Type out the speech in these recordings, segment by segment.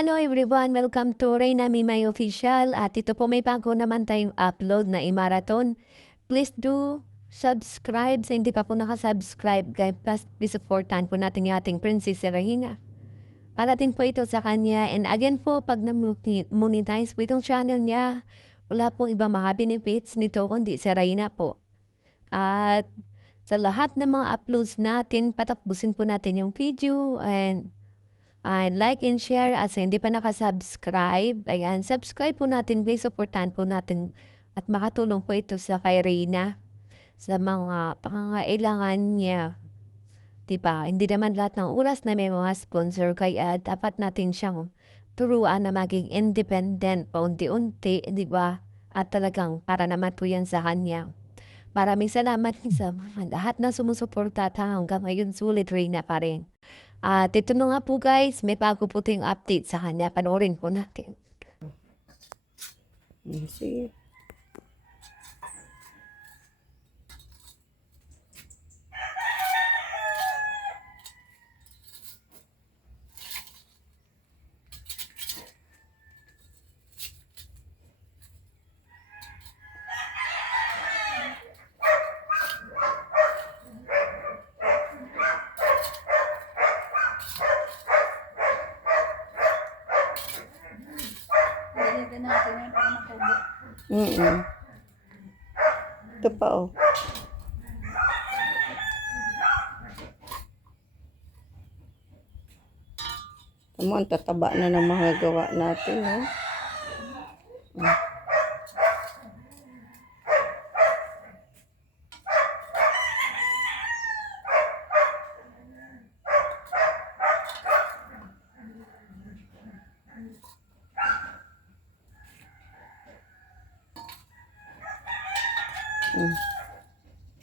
Hello everyone! Welcome to Reyna Mimay Official at ito po may bago naman tayong upload na i-marathon. Please do subscribe sa hindi pa po nakasubscribe guys. Please supportan po natin yung ating Princess Reyna. Parating po ito sa kanya and again po pag na-monetize po itong channel niya, wala pong ibang mga benefits nito kundi si Reyna po. At sa lahat ng mga uploads natin, patakbusin po natin yung video and like and share at sa hindi pa nakasubscribe, ayan, subscribe po natin, please supportan po natin at makatulong po ito sa kay Reyna sa mga pangangailangan niya. Diba? Hindi naman lahat ng oras na may mga sponsor kaya dapat natin siyang turuan na maging independent paunti-unti, diba? At talagang para naman po yan sa kanya. Maraming salamat sa mga lahat na sumusuporta at hanggang ngayon sulit Reyna pa rin. At ito na nga po guys, may bago po tayong update sa kanya. Panoorin po natin. Sige. Nilagyan natin yan para makubo. Ito pa oh. Tama, ang tataba na ng mga gawa natin, oh.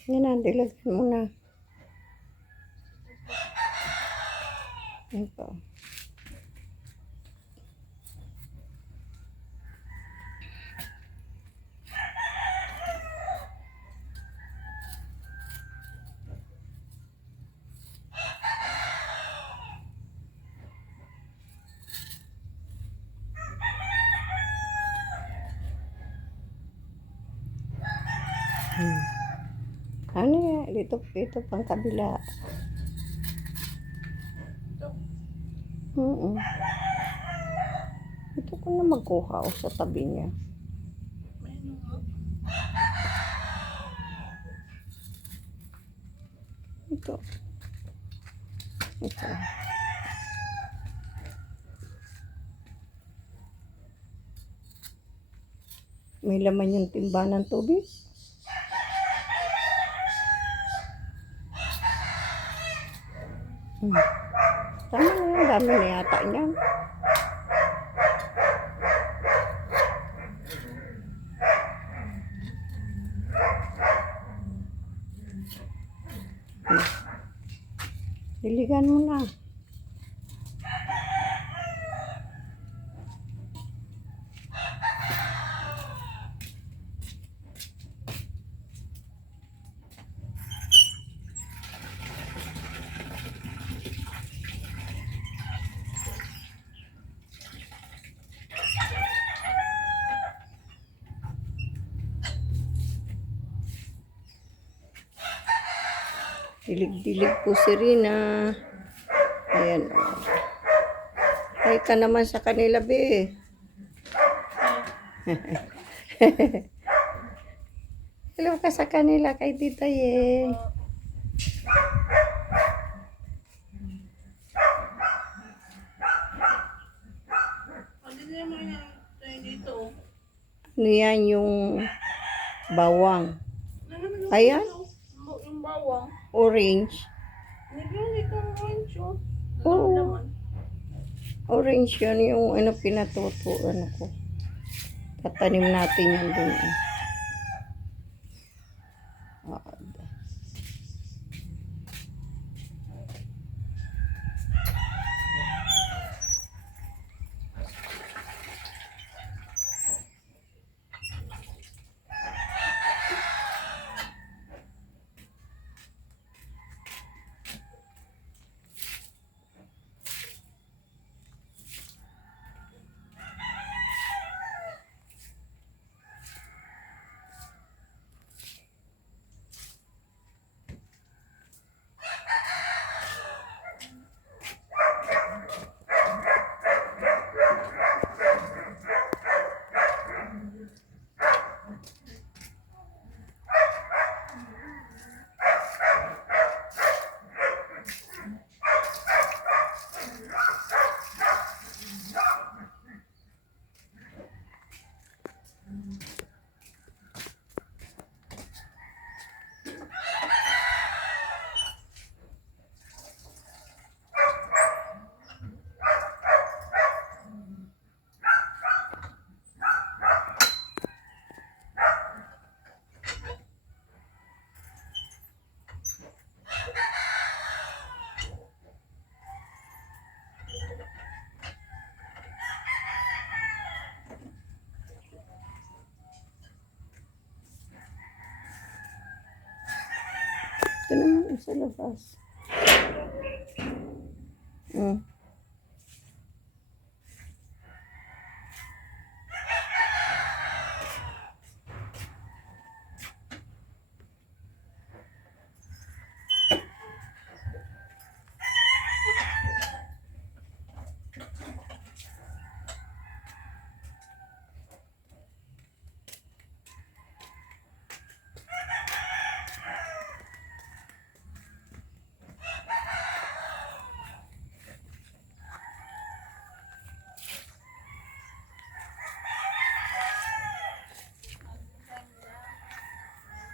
Yan na, dilagyan mo na. Ito. Ano yan? Dito pang kabila. Ito ko na magkuha o sa tabi niya. Ito. Ito. May laman yung timba ng tubig. Tama na yan. Dami na yata niyan. Diligan mo na. Dilig-dilig po si Rina. Ayan. Ay ka naman sa kanila, be. Hello ka sa kanila kay Tita Ye. Ano yan yung bawang? Ayan. Yung bawang. Orange. Naglalagay ka ng orange, oh. Oo. Orange yun yung ano pinatuto. Ano ko. Tatanim natin yan dun. Ito naman sa labas. Mm.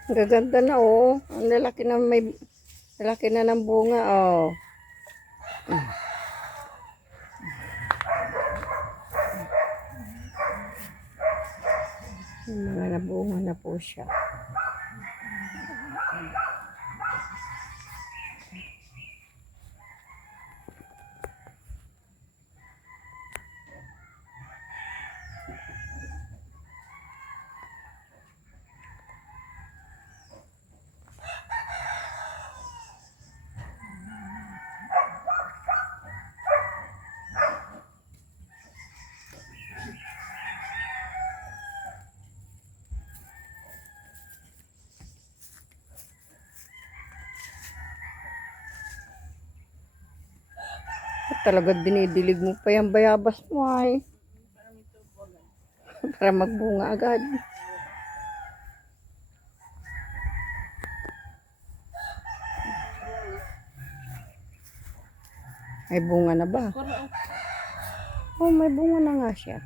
Ang gaganda na oh. Ang lalaki na ng bunga oh. Yung mga nabunga na po siya. Talaga dinidilig mo pa yung bayabas mo ay. Para magbunga agad. May bunga na ba? Oh, may bunga na nga siya.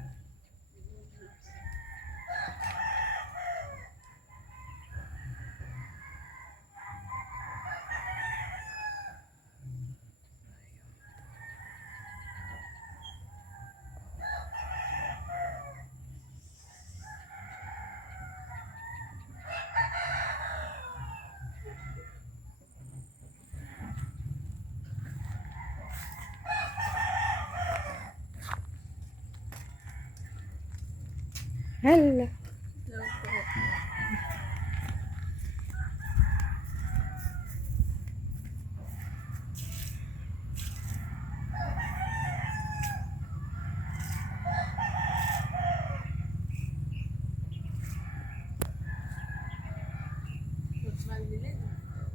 Hala.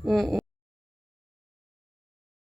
Mm.